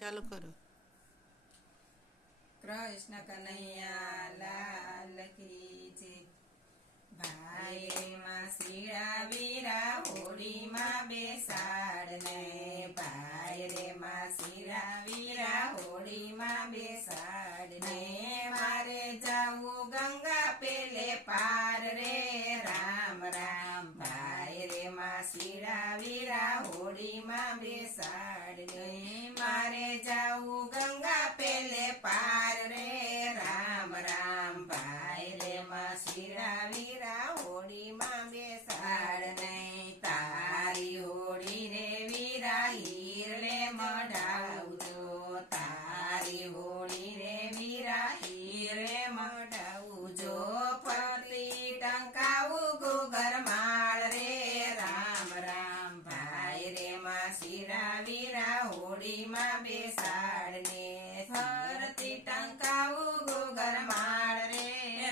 ચાલુ કરો। કૃષ્ણ કનૈયા લાલ કી જય। ભાઈ રે માં શીળા વીરા હોળીમાં બેસાડને, ભાઈ રે માં શીળા વીરા હોળીમાં બેસાડને। મારે જાવું ગંગા પેલે પાર રે, રામ રામ ભાઈ રે માં શીળા વીરા હોળીમાં બેસાડને। મારે જાવું ગંગા પેલે પાર રે, રામ રામ ભાઈ રે માં શીળા વીરા હોળીમાં બેસાડને। તારી હોળી રે વીરા હીરલે મઢાવજો, તારી હોળી રે વીરા હીરલે મઢાવજો। ફરતી ટંકાવું ઘૂઘર માળ રે, રામ રામ ભાઈ રે માં શીળા વીરા હોળીમાં બેસાડને। ફરતી ટંકાવું ઘૂઘર માળ રે,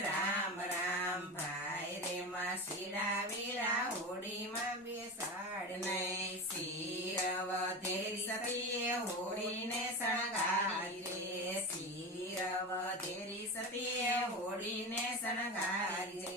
રામ રામ ભાઈ રે માં શીળા વીરા હોળીમાં બેસાડને। શિર વધેરી સતીએ હોળીને શણગારી રે, શિર વધેરી સતીએ હોળીને શણગારી રે।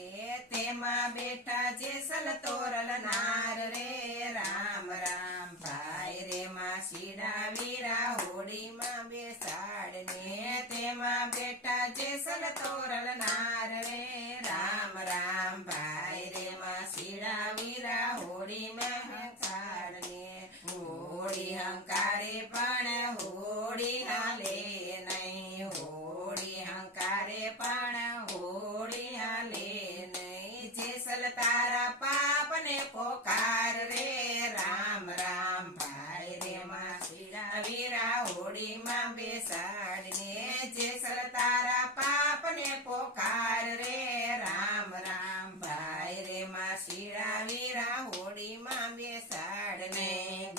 તેમાં બેઠા જેસલ તોરલ નાર રે, રામ રામ ભાઈ રે માં શીળા વીરા હોળીમાં બેસાડને। તેમાં બેઠા જેસલ તોરલ નાર રે, રામ રામ ભાઈ રે માં શીળા વીરા હોળીમાં બેસાડને। હોળી હંકારે પણ હોળી હાલે નહીં, હોળી હંકારે પણ હોળી હાલે નહીં। જેસલ તારા પાપને પોકાર રે, રામ રામ ભાઈ રે માં શીળા વીરા હોળીમાં બેસાડને। જેસલ તારા પાપને પોકાર રે, રામ રામ ભાઈ રે માં શીળા વીરા હોળીમાં બેસાડને।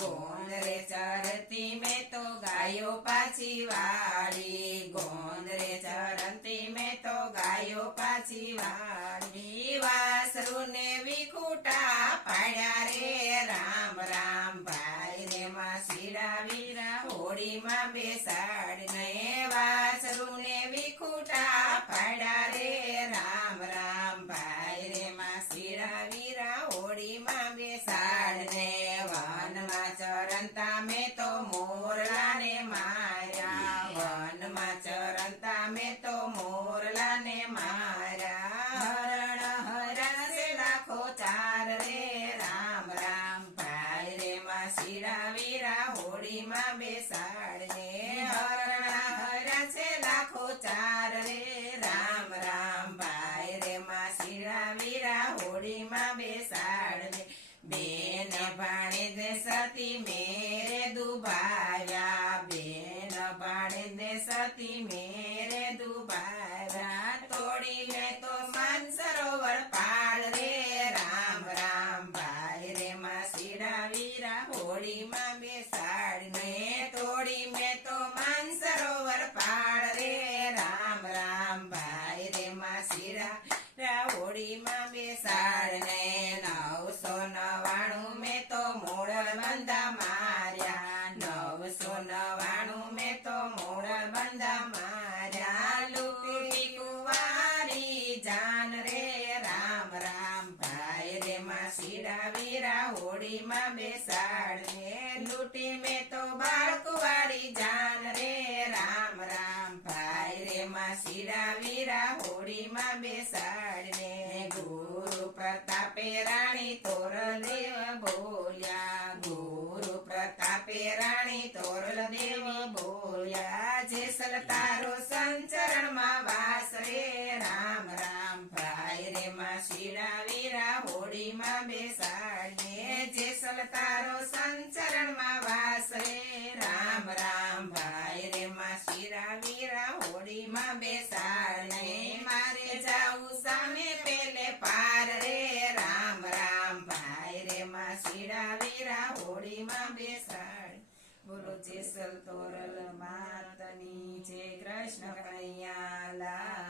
ગોંદરે ચરતી મેં તો ગાયો પાછી વાળી, ગોંદરે ચરતી મેં તો ગાયો પાછી વાળી। વાસરુને વિખૂટા પાડ્યા રે, રામ રામ ભાઈ રે માં શીળા વીરા હોળીમાં બેસાડને। વાસરુને વિખૂટા પાડ્યા રે, રામ રામ ભાઈ રે માં શીળા વીરા હોળીમાં બેસાડને। વનમાં ચરંતા મેં તો મોરલાને માર્યા, વનમાં ચરંતા મેં તો મોરલાને માર્યા। હરણ હરાશે લાખો ચાર રે, રામ રામ ભાઈ રે માં શીળા વીરા હોળીમાં બેસાડને। હરણ હરાશે લાખો ચાર રે, રામ રામ ભાઈ રે માં શીળા વીરા હોળીમાં બેસાડને। બેન ભાણે દે સતી મેરે દુભાયા, બેન ભાણે દે સતી મેરે દુભાયા। તોડી લે તો માનસરોવર પાળ રે, રામ રામ ભાઈ રે માં શીળા વીરા હોળીમાં બેસાડને। તોડી મેં તો માનસરોવર પાળ રે, રામ રામ ભાઈ રે માં શીળા હોળીમાં બેસાડને। 999 મેં તો મોળ બંધા માર્યા, 999 મેં તો મોળ બંધા માર્યા। લૂટી કુંવારી જાન રે, રામ રામ ભાઈ રે માં શીળા વીરા હોળીમાં બેસાડને। લૂટી મેં તો બાળકુવારી જાન રે, રામ રામ ભાઈ રે માં શીળા વીરા હોળીમાં બેસાડને। ગુરુ પ્રતાપે રાણી તોરલ દેવ બોલ્યા, ગુરુ પ્રતાપે રાણી તોરલ દેવ બોલ્યા। જેસલ તારો સંચરણમાં વાસ રે, રામ રામ ભાઈ રે માં શીળા વીરા હોળીમાં બેસાડને। જેસલ તારો સંચરણમાં વાસ રે, રામ રામ ભાઈ રે માં શીળા વીરા હોળીમાં બેસાડને। મારે જાવું સામે પેલે પાર રે, રામ રામ ભાઈ રે માં શીળા વીરા હોળીમાં બેસાડ। બોલો જેસલ તોરલ માતની જય। કૃષ્ણ કનૈયા લાલ।